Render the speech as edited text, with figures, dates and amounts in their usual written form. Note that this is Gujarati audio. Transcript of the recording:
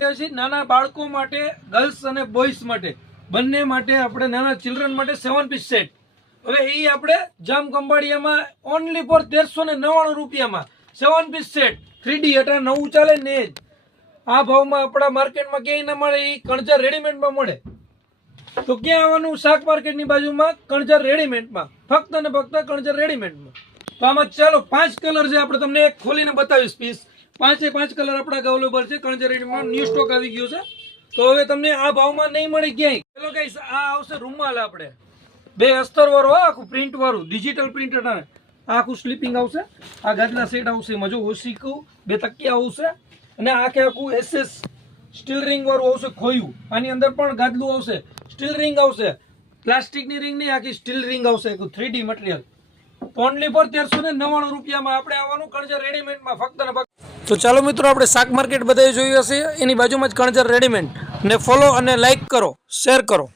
નાના બાળકો માટે ગર્લ્સ અને બોયઝ માટે બંને માટે આપણે નાના ચિલ્ડ્રન માટે 7 પીસ સેટ. હવે એ આપણે જામ કંબાડિયામાં ઓનલી ફોર 1399 રૂપિયામાં 7 પીસ સેટ 3D એટલે નવું ચાલે ને જ આ ભાવમાં આપણા માર્કેટમાં ક્યાંય ના મળે. એ કણજર રેડીમેડમાં મળે. તો ક્યાં આવવાનું? શાક માર્કેટની બાજુમાં કણજર રેડીમેડમાં, ફક્ત ને ફક્ત કણજર રેડીમેડમાં. તો આમાં ચાલો 5 કલર છે, આપણે તમને એક ખોલીને બતાવીશ પીસ. 5 કલર આપણા અવેલેબલ છે કણજર રેડીમેડમાં. ન્યૂ સ્ટોક આવી ગયો છે. તો હવે તમને આ ભાવમાં નહીં મળે ક્યાંય. ચલો ગાઈસ, આ આવશે રૂમાલ. આપણે 2 અસ્તર વાળું, આખું પ્રિન્ટ વાળું ડિજિટલ પ્રિન્ટ. આખું સ્લીપિંગ આવશે. આ ગાદલા સેટ આવશે, મજો ઓશીકું 2 તકિયા આવશે અને આખું SS સ્ટીલ રિંગ વાળું આવશે ખોયું. આની અંદર પણ ગાદલું આવશે, સ્ટીલ રિંગ આવશે, પ્લાસ્ટિકની રિંગ નહીં, આખી સ્ટીલ રિંગ આવશે, 3D મટીરિયલ. ઓનલી ફોર 1399 રૂપિયામાં આપણે આવવાનું કણજર રેડીમેડમાં, ફક્ત ને ફક્ત. તો ચાલો મિત્રો, આપણે શાક માર્કેટ બધાએ જોયું હશે, એની બાજુમાં જ કણજર રેડીમેડ ને ફોલો અને લાઈક કરો, શેર કરો.